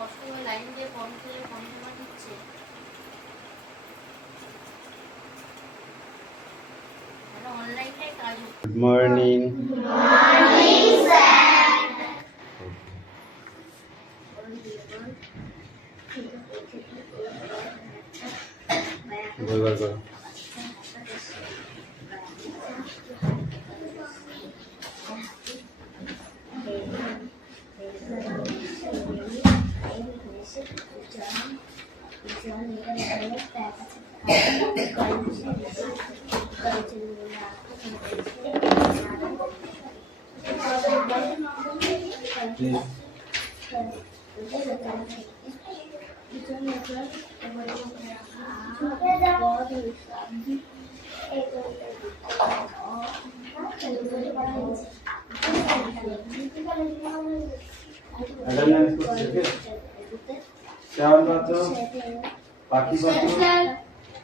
কষ্ট করে লাইন দিয়ে ফর্ম ফিলে ফর্ম জমা দিচ্ছে। অনলাইনটাই কাজ হচ্ছে। Good morning. বলবার করো। শ্যাওন পাত্র, পাখি পাত্র,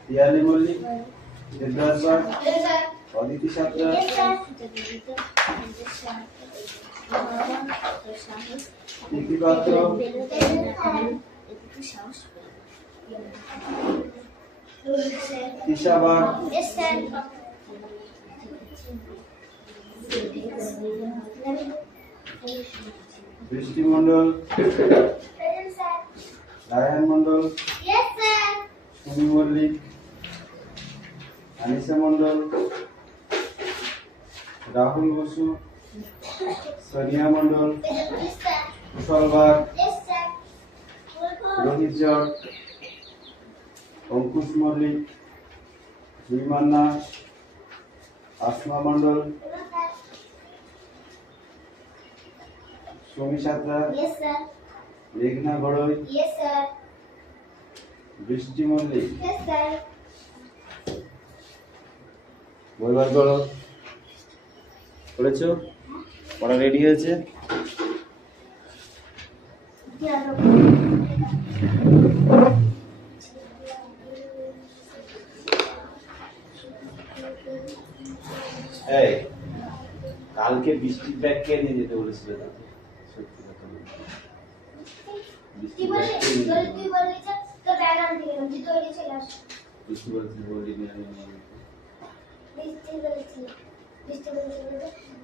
পিয়ালি মল্লিক, দেবরাজ বাগ, অদিতি সাঁতরা, তিথি পাত্র, তিশা বাগ, বৃষ্টি মন্ডল, রায়হান মন্ডল, সুমি মল্লিক, আনিসা মন্ডল, রাহুল বসু, সোনিয়া মন্ডল, কুশল বাগ, রোহিত জট, অঙ্কুশ মল্লিক, জুই মান্না, আসমা মন্ডল, সৌমি সাঁতরা, মেঘনা গড়ই, বৃষ্টি মল্লিক। বলবার করো। করেছো? পড়া রেডি হয়েছে? এই কালকে বৃষ্টির ব্যাগ কে নিয়ে যেতে বলেছিল? সত্যি কথা বল। বৃষ্টির ব্যাগ কে নিয়ে যেতে? তুই বললি যে তো ব্যাগ আনতে গেলাম, তুই তো ওই চলে আস। বৃষ্টি বলেছিল বলি নিয়ে আমি নিয়ে যেতে। বৃষ্টি বলেছিল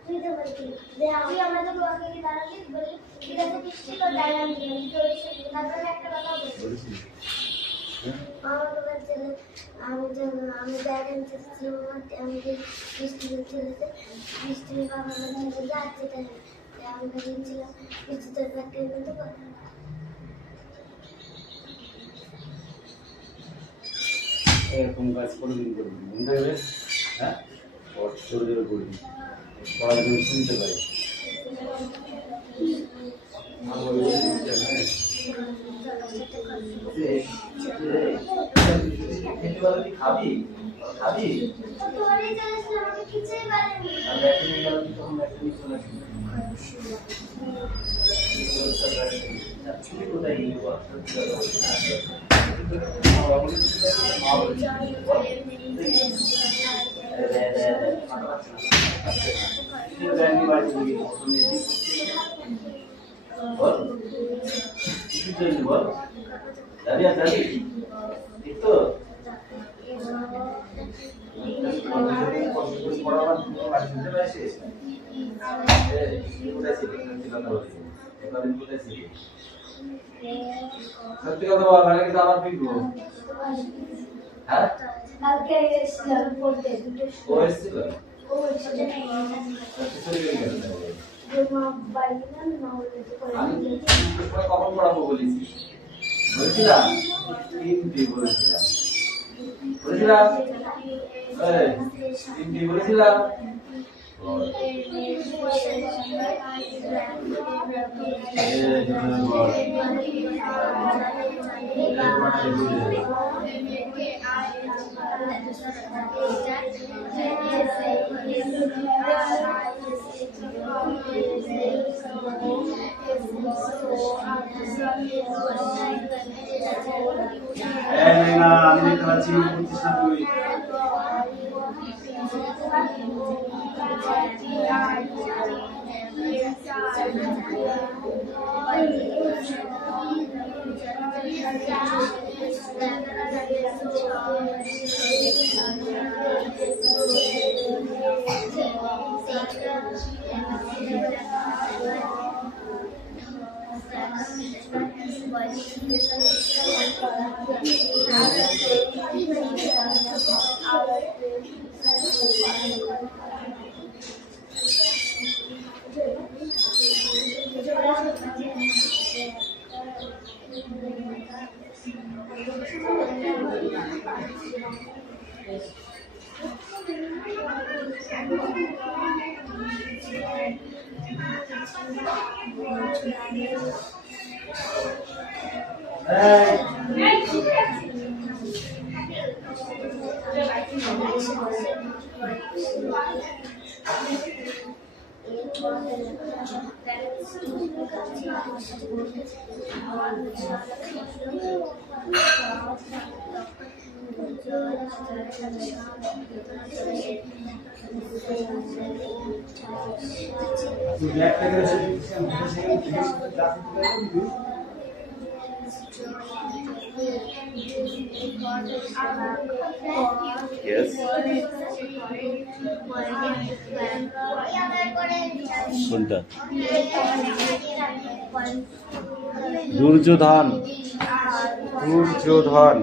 তুই তো বলছিলি যে আমি আমরা তো তোমাকে কি দাঁড়ালি বলি ঠিক আছে বৃষ্টি তো ব্যাগ আনতে গেলাম, তুই ওই চলে তারপরে একটা কথা বলেছিলি। আমার তো বলছিল আমি ব্যাগ আনতে চেয়েছিলাম, আমি বৃষ্টি বলছিল বৃষ্টির বাবা বলছিল যাচ্ছে তাই আমি বলেছিলাম বৃষ্টি তোর ব্যাগ কিনে দেবো। এরকম কাজ কোনোদিন করবি মনে থাকবে? হ্যাঁ, জোরে জোরে করবি, পড়াশোনা শুনতে পাই। খাবি খাবি কোথায় সত্যি কথা বল, মানে কিন্তু আমার পিকবো। হ্যাঁ কালকে এসেছিলাম পড়তে দুটো ও এসেছিল? ও এসেছিল আমি কখন পড়াবো বলেছি? বলেছিলাম তিনটি বলেছিলাম, বলেছিলাম তিনটি বলেছিলাম। আমি দেখতে পাচ্ছি বলছিস না তুই। Yes. কোনটা? দুর্যোধন। দুর্যোধন।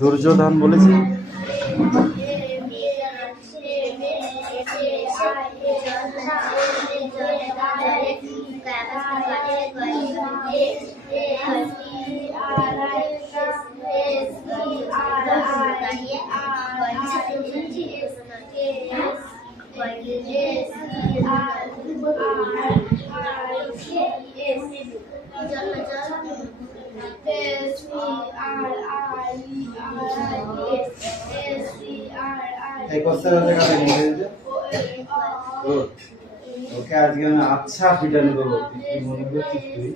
দুর্যোধন বলেছে। ওকে আজকে আমি আচ্ছা পিটানো দেবো, মনে করছিস তুই?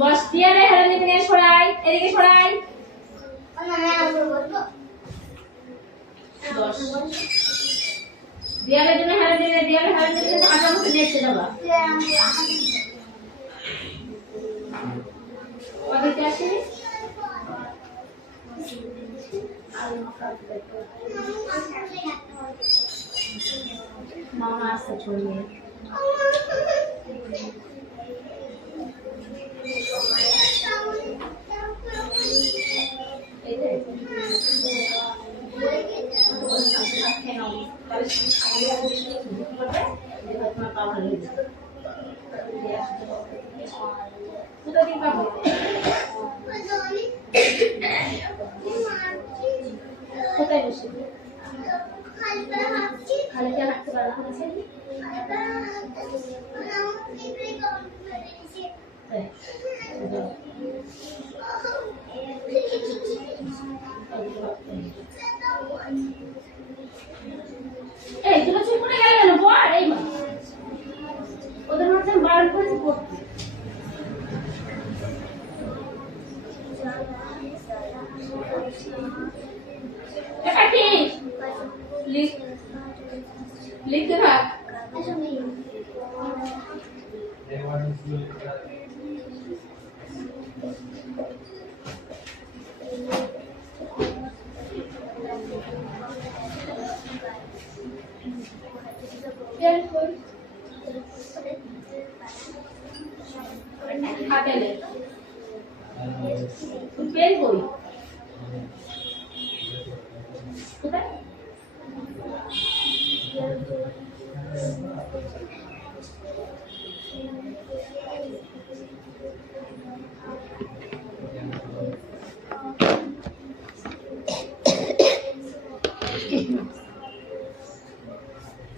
বস দিয়ে রে হেরে নিয়ে সরাই, এদিকে সরাই। দেয়ালের জন্য হেরে দিলে, দেয়ালে হেরে দিলে আগে আমাকে দেখতে যাবা। ওদিকে আসি। মামা আসছে ছড়িয়ে। কোথায় বসে খালিতে হাঁটতে পারবো না। এই তুমি চুপ করে গেলে কেন? পড় এই মা। ওদের মাঝে আমি বারণ করেছি পড়তে। এটা কি? লিখতে থাক। হাতে নে। পেন কই? কোথায়?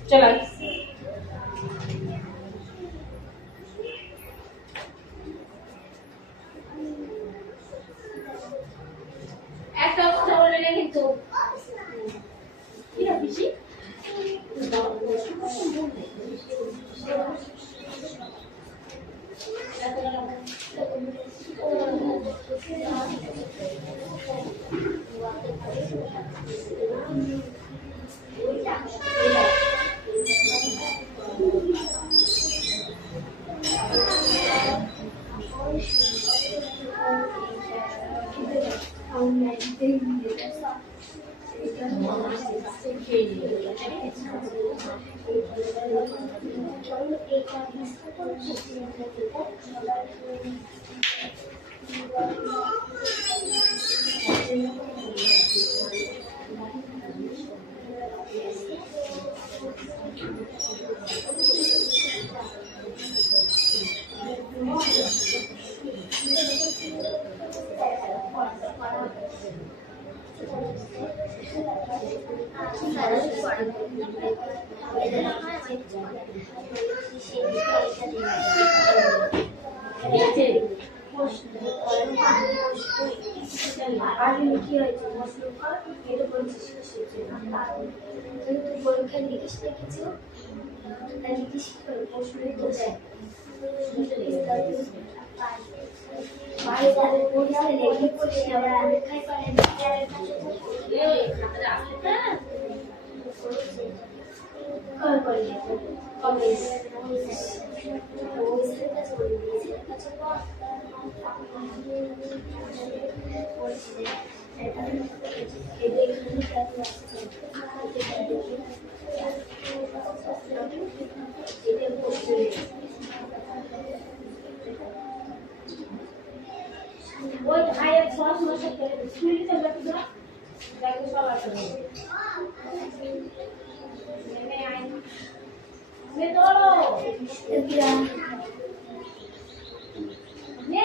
চলো একটা কথা বলে না কিন্তু কি রাখিস পরীক্ষা লিখিস দেখেছো লিখিস প্রশ্নই তো দেয় লেখে পড়ছি আবার পরীক্ষায় পারে কবে ওই আয়াত সরাসরি সাথে স্কুলে চলে গেল দেখো সবার সাথে নেমে আই নে তোলো এদিরা নে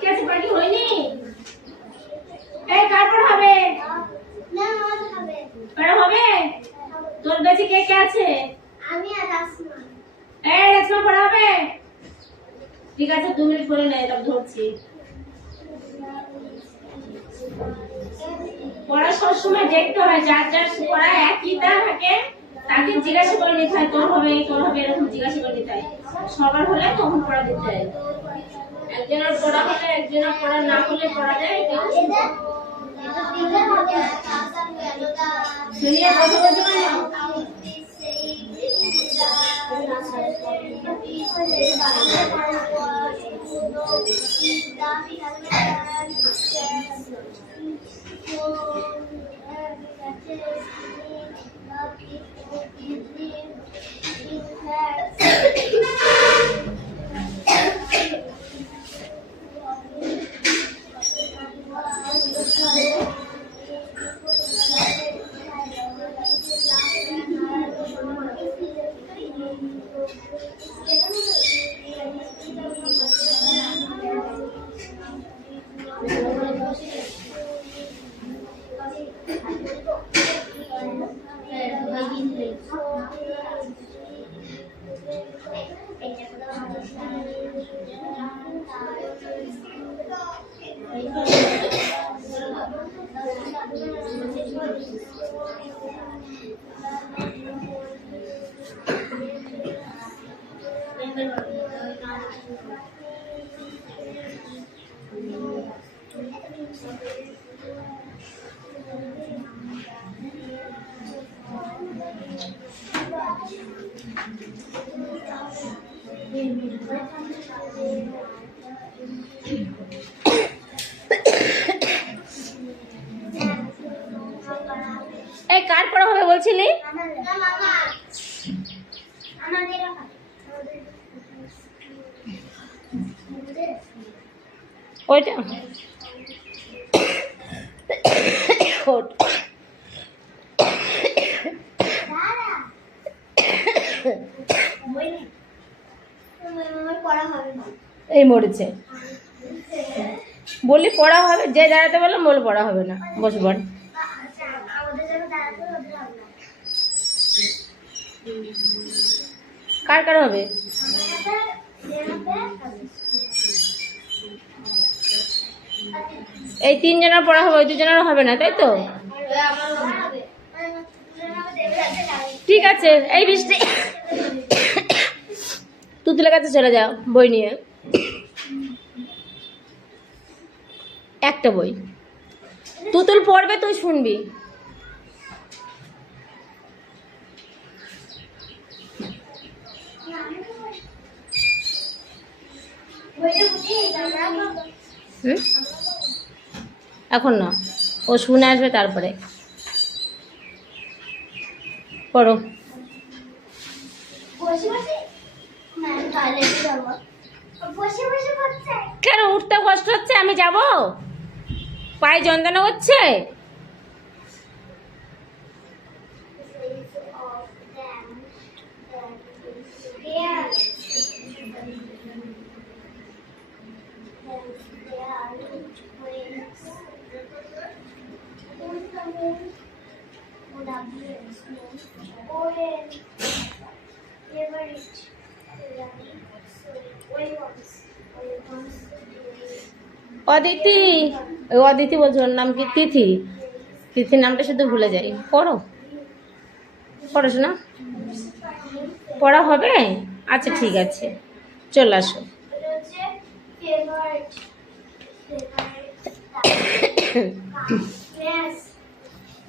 কে আছে বাকি হয়নি? এই কার পড়া হবে? না আমার হবে পড়া হবে? তোর বেশি কে কে আছে? আমি আর আসমা এই আজকে পড়া হবে? ঠিক আছে 2 মিনিট পরে নে, তবে ধরছি। পড়া সবসময় দেখতে হয়, যার যার পড়া একই তা থাকে তাকে জিজ্ঞাসা করে নিতে হয়, তোর হবে এরকম জিজ্ঞাসা করে নিতে হয়। সবার হলে তখন পড়া দিতে হয়। একজনের পড়া হলে একজনের পড়া না হলে পড়া দেয় কেউ শুনিয়ে কথা বলতে পারে না। এই কার পড়া হবে বলছিলি? ওইটা এই মরেছে বললি পড়া হবে, যে দাঁড়াতে বললাম বলে পড়া হবে না, বসবার। কার কার হবে? এই 3 জনের পড়া হবে, ওই 2 জনের হবে না, তাই তো? ঠিক আছে। এই বৃষ্টি তুতুলের কাছে চলে যাও বই নিয়ে, একটা বই তুতুল পড়বে, তুই শুনবি। এখন না, ও শুনে আসবে তারপরে পড়ো। কেন উঠতে কষ্ট হচ্ছে? আমি যাব, পায়ে যন্ত্রণা হচ্ছে। অদিতি, ওই অদিতি বলছো, ওর নাম কি? তিথি। তিথির নামটা শুধু ভুলে যাই। পড়ো শোনা, পড়া হবে? আচ্ছা ঠিক আছে, চলে আসো।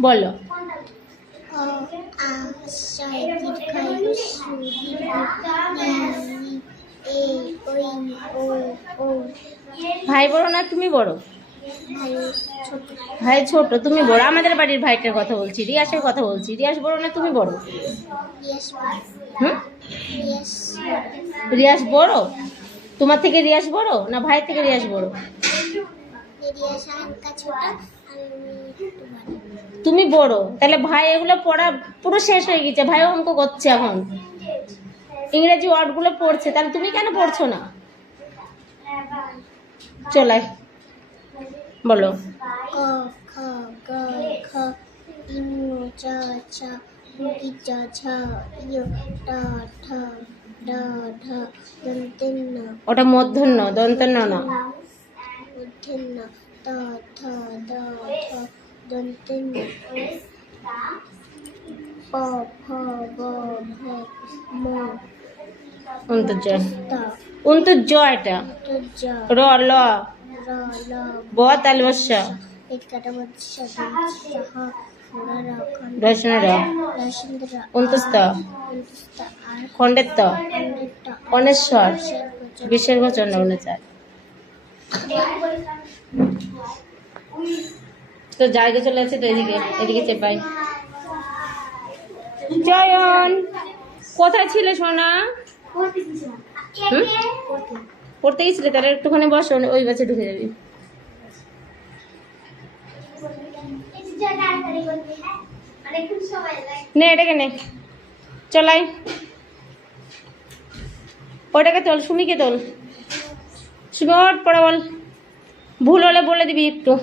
বলো। ভাই বড় না তুমি বড়? ভাই ছোট, তুমি বড়। আমাদের বাড়ির ভাইটার কথা বলছি, রিয়াসের কথা বলছি। রিয়াস বড় না তুমি বড়? রিয়াস বড়? তোমার থেকে রিয়াস বড় না ভাই থেকে রিয়াস বড়? তুমি বড়, তাহলে ভাই এগুলো পড়া পুরো শেষ হয়ে গেছে, ভাই অঙ্ক করছে এখন। ইংরেজি ওয়ার্ডগুলো পড়ছে, তাহলে তুমি কেন পড়ছো না? চলাই বলো। ক খ গ ঘ ঙ চ ছ ই চ ছ ই ট ঠ ড ঢ দন্তেন্ন ওটা মূর্ধন্য, দন্তন্য না। মূর্ধন্য ত থ দ থ দন্তেন্ন প ফ ব ভ ম অন্তর্জয়, ত অন্তর্জয় এটা। জ র ল র ল ব তালবস্য একাদবৎস সহ র খণ্ড রচনা র রাসেন্দ্র অন্তস্থ অন্তস্থ আর খণ্ডেত্ব খণ্ডেত্ব অনেশ্বর বিসর্গ চন্দ্রগুণাচার। তো জায়গা চলে আছে তো এদিকে, এদিকে চেপাই। জয়ন কোথায় ছিলে সোনা? পড়তে গেছিলে, তাহলে একটুখানি বসো, ওই বাসে ঢুকে যাবি। নে এটাকে নে, চলাই। ওটাকে তোল, সুমিকে তোল। সুমি ওর পড়া বল, ভুল হলে বলে দিবি একটু।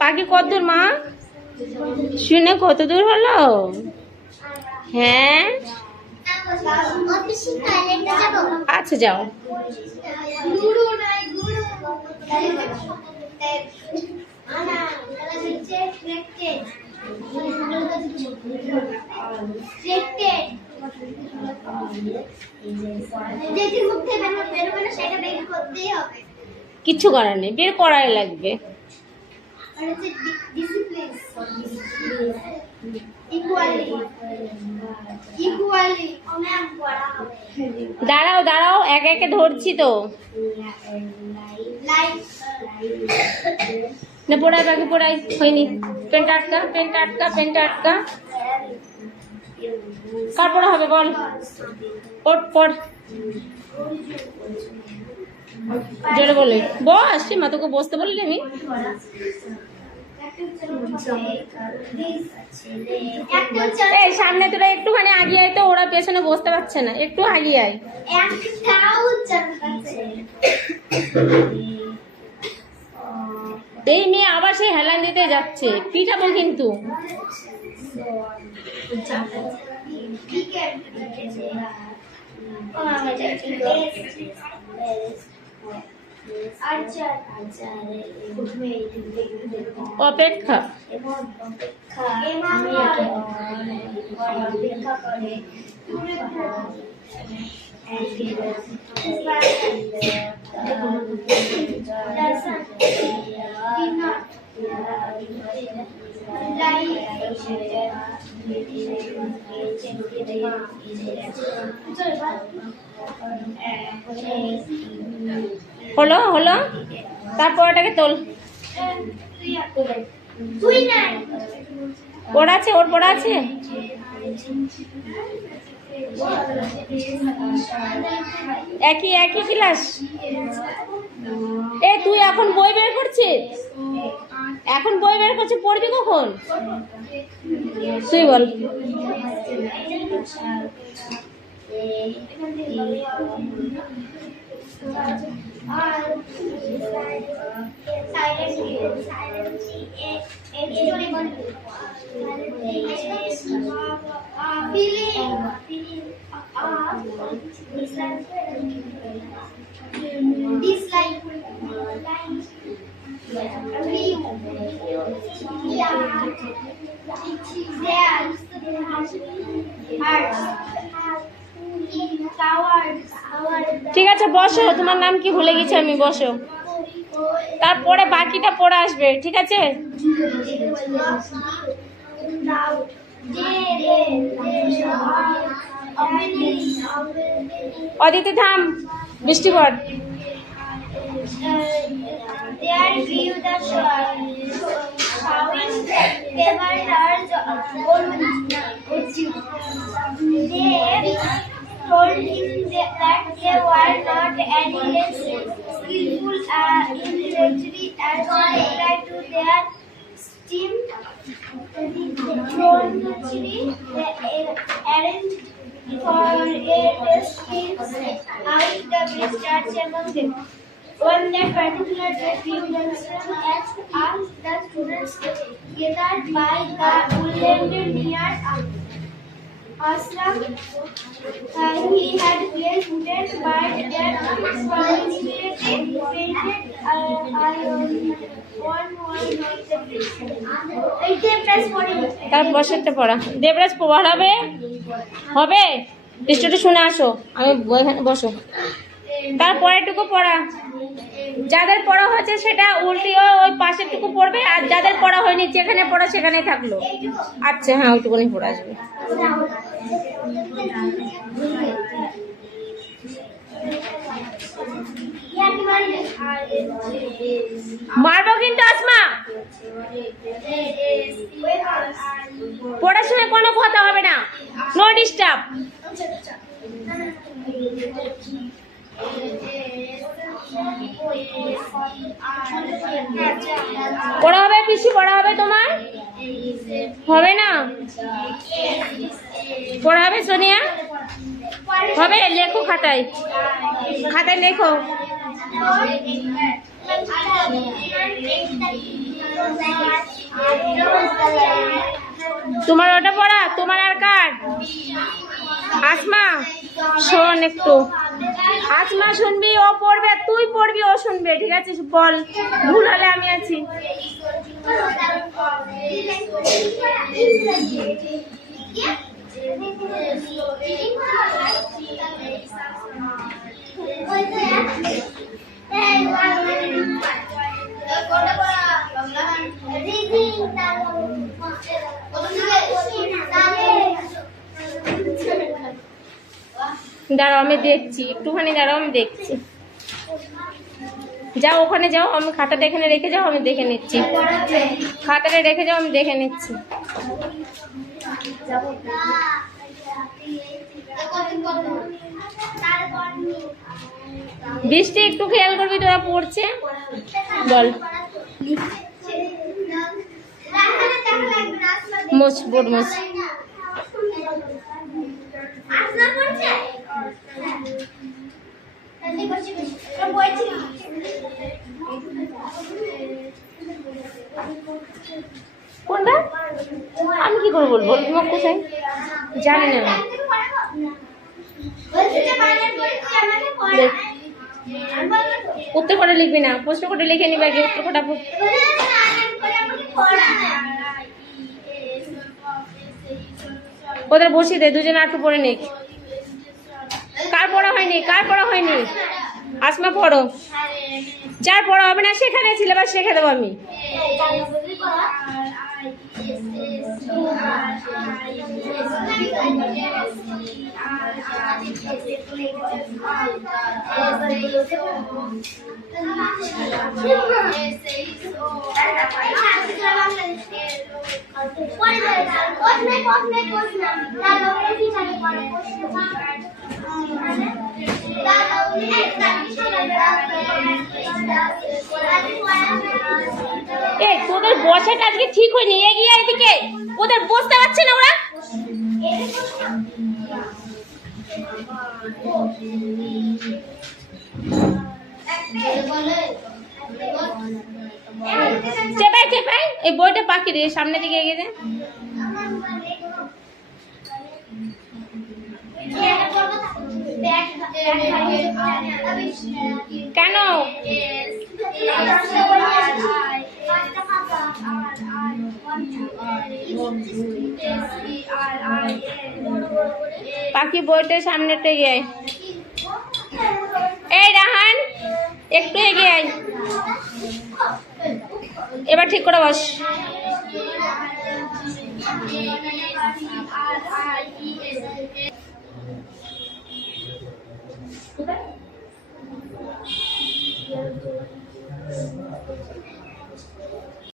পাখি কত দূর মা? শুনে কত দূর হলো? হ্যাঁ আচ্ছা যাও। কিচ্ছু করার নেই, বের করাই লাগবে। দাঁড়াও দাঁড়াও, একে একে ধরছি তো। না পড়াই বাকি পড়াই হয়নি। পেনটা আটকা, পেনটা আটকা, পেনটা আটকা। কার পড়া হবে বল? পড় পড়, জোরে বলে বস। মা তোকে বসতে বললি আমি? এই সামনে তোরা একটুখানি আগিয়ে আয় তো, ওরা পেছনে বসতে পারছে না, একটু আগিয়ে আয়। এই মেয়ে আবার সেই হেলান দিতে যাচ্ছে, পিটাবো কিন্তু। অপেক্ষা হলো হলো, তারপর ওটাকে তোল। পড়া আছে, ওর পড়া আছে। একই একই ক্লাস। এ তুই এখন বই বের করছিস? এখন বই বের করছিস, পড়বি কখন? তুই বল। ঠিক আছে বসো, তোমার নাম কি ভুলে গেছি আমি, বসো। তারপরে বাকিটা পড়ে আসবে, ঠিক আছে? অদিতি থাম, বৃষ্টি পড়। There grew the showers favored They told him that they were not any less skillful in treachery as compared to their steam. They arranged for a test prints out the blisters among them. On that particular day, few youngsters asked the students gathered by the woodland near Aslam. He had placed wooden bite that prominently painted on one of the blisters. তার বসেরটা পড়া দেবরাজ পড়াবে হবে পৃষ্ঠটা শুনে আসো আমি এখানে বসো তারপরেরটুকু পড়া যাদের পড়া হয়েছে সেটা উল্টিয়ে ওই পাশেরটুকু পড়বে আর যাদের পড়া হয়নি যেখানে পড়া সেখানেই থাকলো আচ্ছা হ্যাঁ ওইটুকুনি পড়ে আসবে মারবো কিন্তু আসমা পড়ার সময় কোনো কথা হবে না নো ডিস্টার্ব পড়া হবে পিসি পড়া হবে তোমার হবে না পড়া হবে সোনিয়া হবে লেখো খাতায় খাতায় লেখো তোমার ওটা পড়া তোমার আর কার আসমা শোন একটু আসমা শুনবি ও পড়বে তুই পড়বি ও শুনবে ঠিক আছে বল ভুল হলে আমি আছি দাঁড়াও আমি দেখছি একটুখানি দাঁড়াও আমি দেখছি যাও ওখানে যাও আমি খাতাটা এখানে রেখে যাও আমি দেখে নিচ্ছি খাতাটা রেখে যাও আমি দেখে নিচ্ছি বৃষ্টি একটু খেয়াল করবি তোরা পড়ছে বল মোচ বোর্ড মোচ কোনটা আমি কি করে বলবো তোমার কোথায় জানি না উত্তর কটা লিখবি না প্রশ্ন কটা লিখে নিবি আগে উত্তর কটা ওদের বসিয়ে দে দুজনে আটু পড়ে নিক কার পড়া হয়নি কার পড়া হয়নি আসমা পড়ো যার পড়া হবে না সেখানে সিলেবাস শেখে দেবো আমি এই তোদের বসাটা আজকে ঠিক হয়নি এগিয়ে এদিকে ওদের বসতে পারছে না ওরা চেপাই চেপাই এই বইটা পাখি রে সামনের দিকে এগিয়ে দে কেন পাখি বইটা সামনেটা এগিয়ে এই রাহান একটু এগিয়ে আয় এবার ঠিক করে বস